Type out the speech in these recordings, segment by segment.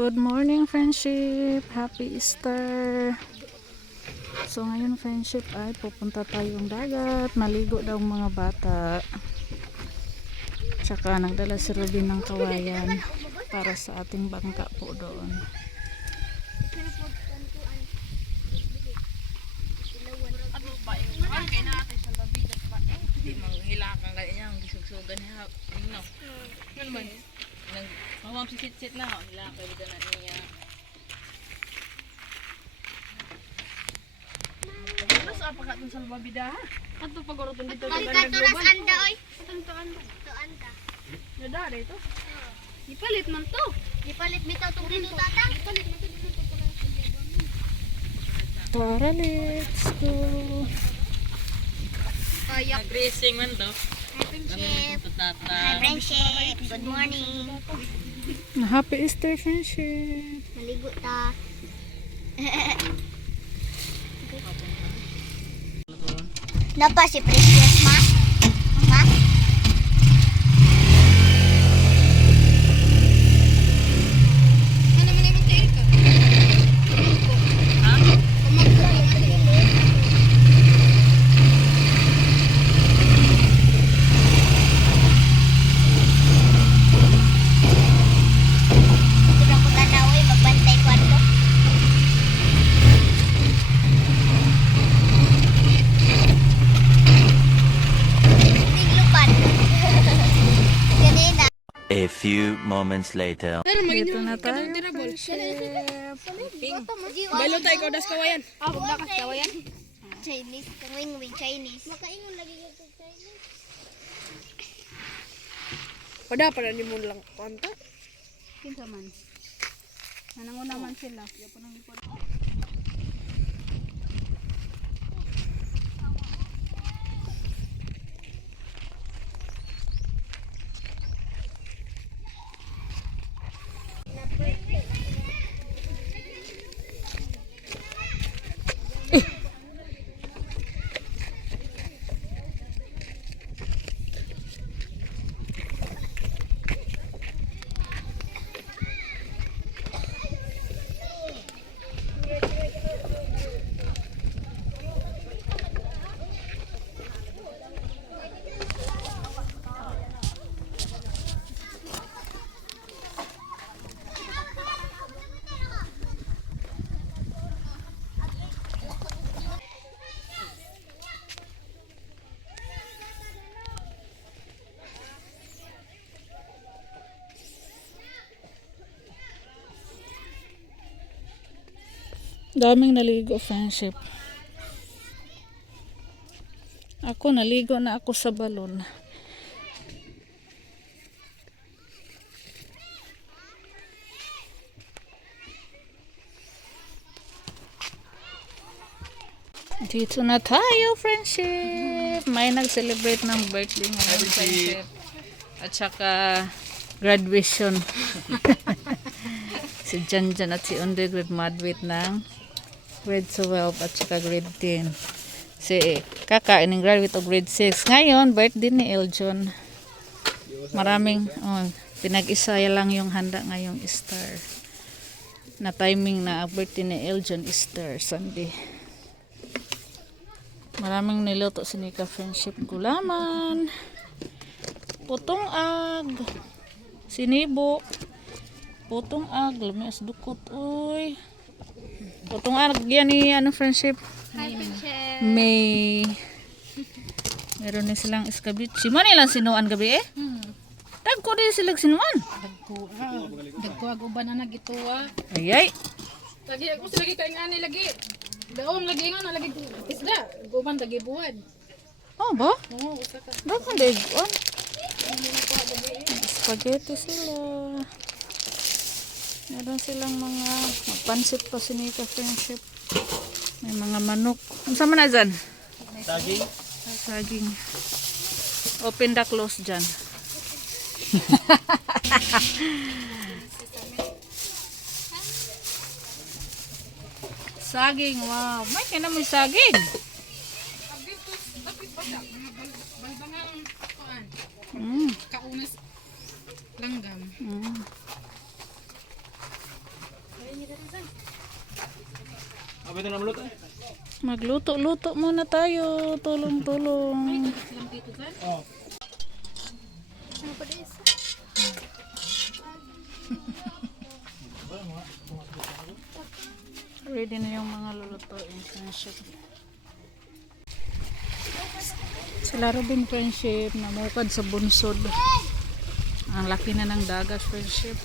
Good morning, friendship. Happy Easter. So ngayon, friendship, ay pupunta tayong dagat. Maligo daw ang mga bata. Tsaka nagdala si Robin ng kawayan para sa ating bangka po doon. Hilakan ka niya, ang gisugsugan niya. No. Ano man? Mawam si sit-sit na, hilakan ka na niya. Ano sa apa ka itong salbabida ha? Ato pag-oroton dito sa ganda global. Anda oy. To anda. Nadara ito? Ipalit man to. Ipalit mi to tong dito tata. Ipalit man to dito Tara, let's go. Nag-racing man to. Friendship. Hi friendship. Good morning. Happy Easter, friendship. Maligo ta. Napa si Precious ma? Ma? Ano man yung tail ka? Ha? Sila ko tanaw magbantay kwarto. Tinglupan. Ganina. A few moments later. Dito na tayo, friendship. Balo tayo ko das kawayan. Magdakas kawayan. Chinese, kawing with Chinese. Makaingon lagi yung Chinese. Pada para ni mo lang konta. Kinsa man. Nananguna man sila. Daming naligo, friendship. Ako, naligo na ako sa balon. Dito na tayo, friendship. May nag-celebrate ng birthday ngayon, friendship. At saka graduation. Si Janjan at si Unde graduate ng grade 12 at saka grade 10. Si Kaka in graduate of grade 6. Ngayon, birthday ni Eljon. Maraming pinag-isaya lang yung handa ngayong Easter. Na timing na birthday ni Eljon Easter Sunday. Maraming niluto si Nika, friendship, gulaman, putong ag, sinibo, putong ag, lumias dukot, uy. Putong ag, yan ni friendship. Hi friendship. May meron ni silang iskabichi. Manilang sinuan gabi eh? Dagko din silang sinuan. Dagko ag uban na nagituwa. Ayay. Lagi ako lagi kaing ani lagi. Daom lagi nga na lagi isda. Uban lagi buwan. Oh ba? Oo, usa ka. Dakan din. Spaghetti sila. Meron silang mga magpansit pa si Nika, friendship. May mga manok. Ano sama na dyan? Saging? Saging. Open the close dyan. Saging, wow. May kaya mo saging. Balbangang kuan. Mm. Kaunas langgam. Mm. Magluto-luto muna tayo. Tulong-tulong. Ano pa din? Ready na yung mga lulutuin. Friendship. Sila Robin friendship. Namukad sa bunsod. Ang laki na ng dagat friendship.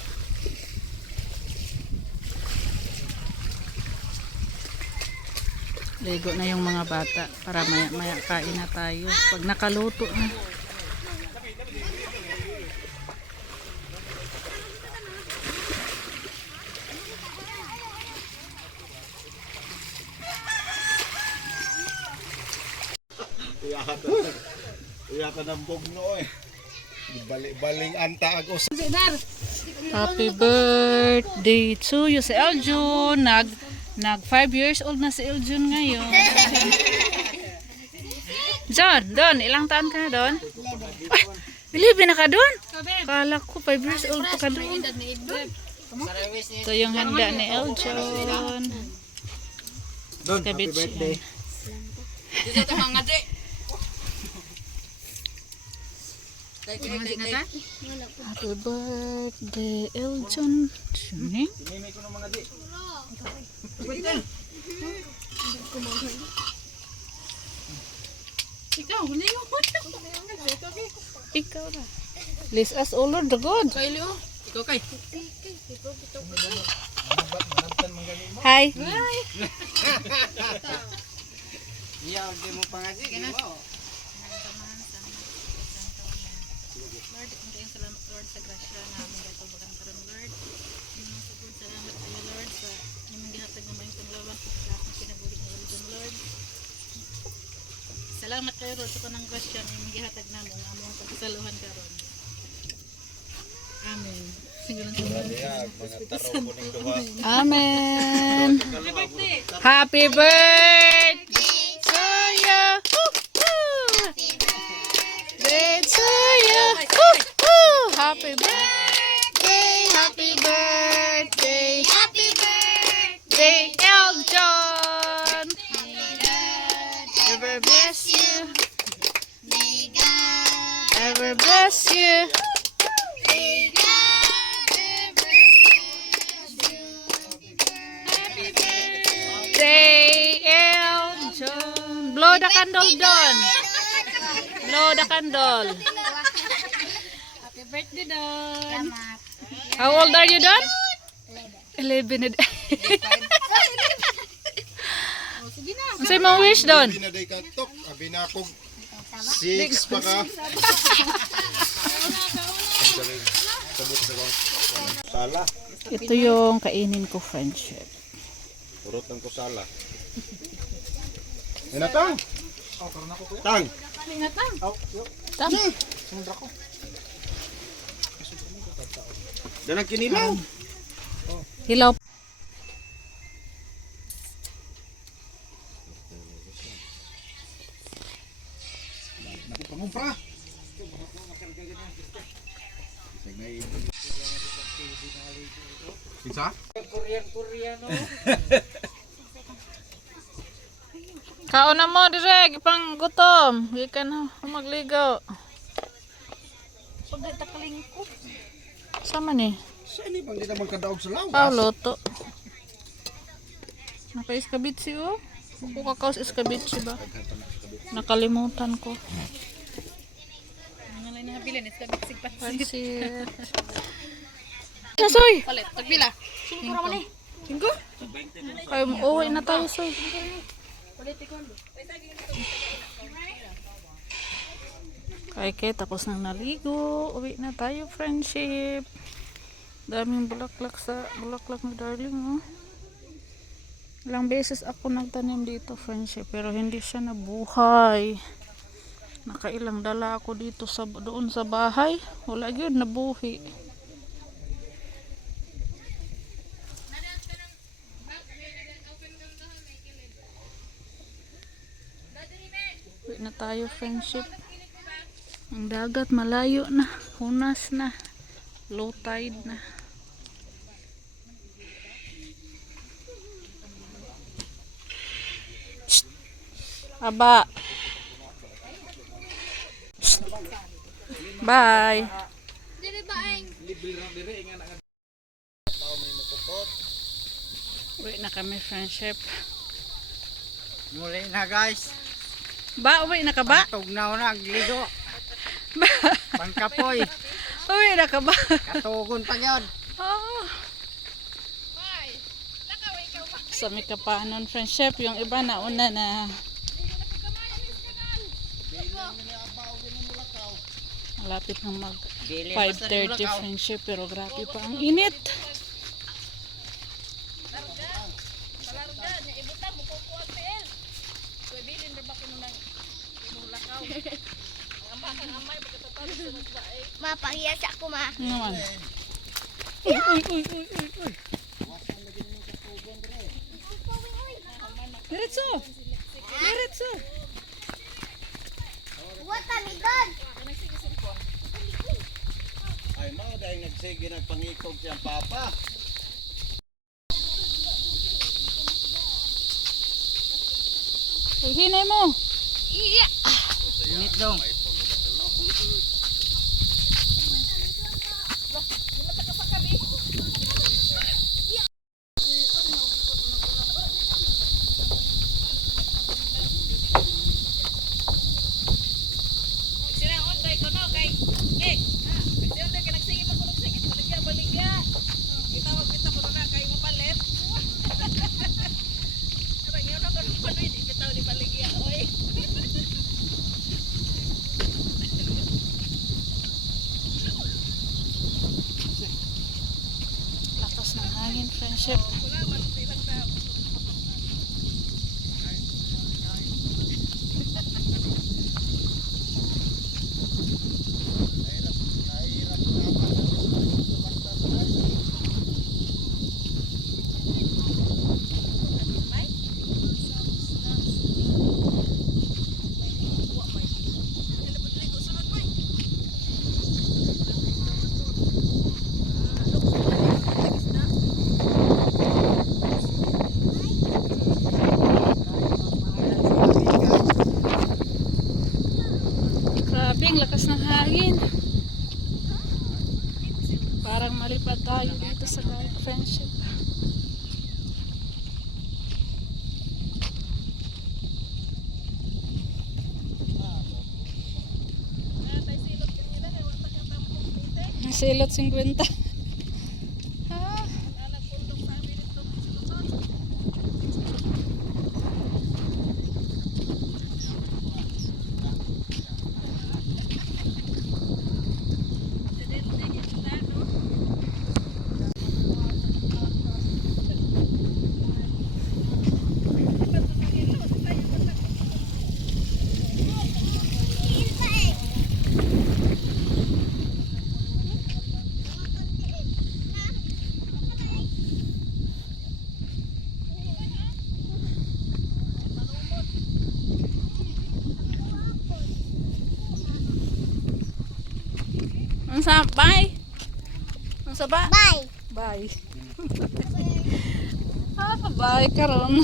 Ligo na yung mga bata para maya kain na tayo. Pag nakaluto na. Iyaka ng bugno eh. Balik-baling anta agos. Happy birthday to you si Eljun. Nag 5 years old na si Eljun ngayon. John, Don, ilang taon ka na Don? 11 na ka Don? Kala ko 5 years old pa ka Don. Ito yung handa ni Eljun. Don, happy birthday. Happy birthday Eljun. Sini. Ikaw na. List us all Lord the God. Hi. Lord, maraming salamat Lord sa grasya na aming gatubagan karon Lord. Sugod salamat kayo Lord sa imong gihatag nga mayong tunglawan sa lahat ng kinabuhi nga Lord Lord. Salamat kayo Lord sa kanang grasya na imong gihatag namo nga among pagsaluhan karon. Amen. Singulan sa Amen. Happy birthday to you. Birthday to you. Happy birthday. Happy birthday. Happy birthday! Eljun. Ever bless you. May God, Ever bless you. may God ever bless you. Happy birthday! Day Eljun. Blow the candle Don. Blow the candle. Happy birthday Don. How old are you Don? 11. Say mo wish Don. Binaday ka tok, abi na akong 6 pa ka. Sala. Ito yung kainin ko friendship. Urot ng kusala. Tang. Tang. Tama. Danang kinilaw. Hilaw. Pangumpra. Isa? Kaon na mo direk pang gutom. Di ka na magligo. Sama ni. Saan ni bang di naman kadaog sa lawas? Pao loto. Naka-iskabitsi oh. Ako kakaos iskabitsi ba? Nakalimutan ko. Ang alay na habilin is kabitsig pa. Pansit. Nasoy! Palit, tagbila. Singko? Kayo mo uwi na tayo soy. Kay tapos nang naligo. Uwi na tayo friendship. Daming bulaklak ni darling oh. Ilang beses ako nagtanim dito friendship pero hindi siya nabuhay. Nakailang dala ako dito doon sa bahay. Wala yun nabuhi. Uwi na tayo friendship. Ang dagat malayo na. Hunas na. Low tide na. Aba. Bye. Dili ba ang Uwi na kami, friendship. Muli na guys. Ba, uwi na ka ba? Tugnaw na nagligo. Pangkapoy. Uwi na ka ba? Katugon pa yun. Oh. Sa may kapanon, friendship. Yung iba na una na. Malapit na mag 5:30, friendship. Pero grabe pa ang init. mapahiyas ako ma. Ano naman? Uy, uy, uy, uy, uy, uy. Diretso! Diretso! Wata ni God. Ay, mao dahil nagsige nagpangikog siyang papa. Hinay mo! Iya. Init dong. Lakas ng hangin, friendship. Grabe, ang lakas ng hangin. Parang malipad tayo dito sa Garlic Friendship. Silot 50. Ah. Unsa bye? Unsa ba? Bye. Bye. Bye karon.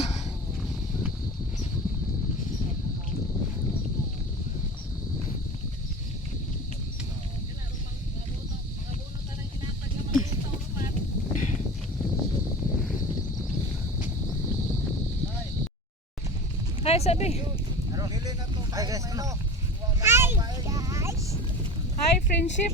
Hi, sabi. Ay guys, ano? Hi guys. Hi, friendship.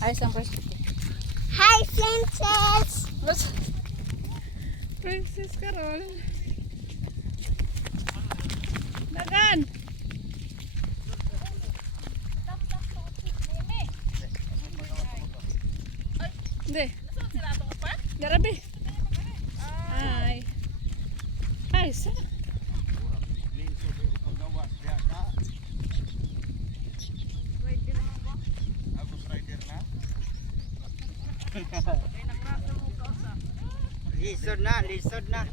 Ay, isang friendship. Hi princess. What's Princess Carol? Dagan! Hindi. Garabi. Hi. Hi, sa? Lisod na.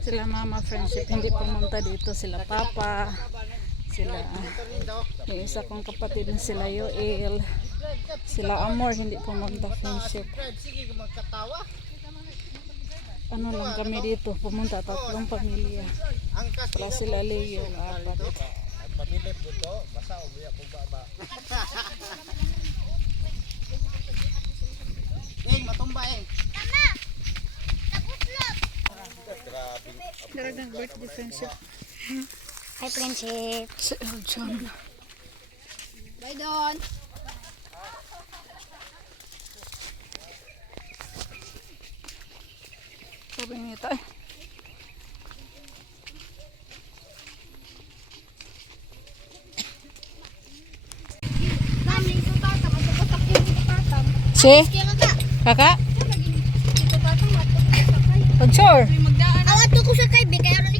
Sila mama friendship hindi pumunta dito, sila papa, sila yung isa kong kapatid na sila Yoel, Sila Amor hindi pumunta friendship. Sige, magkatawa. Ano lang kami dito, pumunta 3 pamilya. Ang Para sila Leo, 4. Pamilip ko to, basta umiyak ko baba. Matumba Daragang birthday friendship Hi, friendship. si Eljon. Bye, Don. Sabi niya tayo. Mami, ito tatang. Matukotak yung ito tatang. Si? Kaya ka. Kaka? Ito tatang, matukotak sa kay. Pag sure. Awat ko sa kay, kaya rin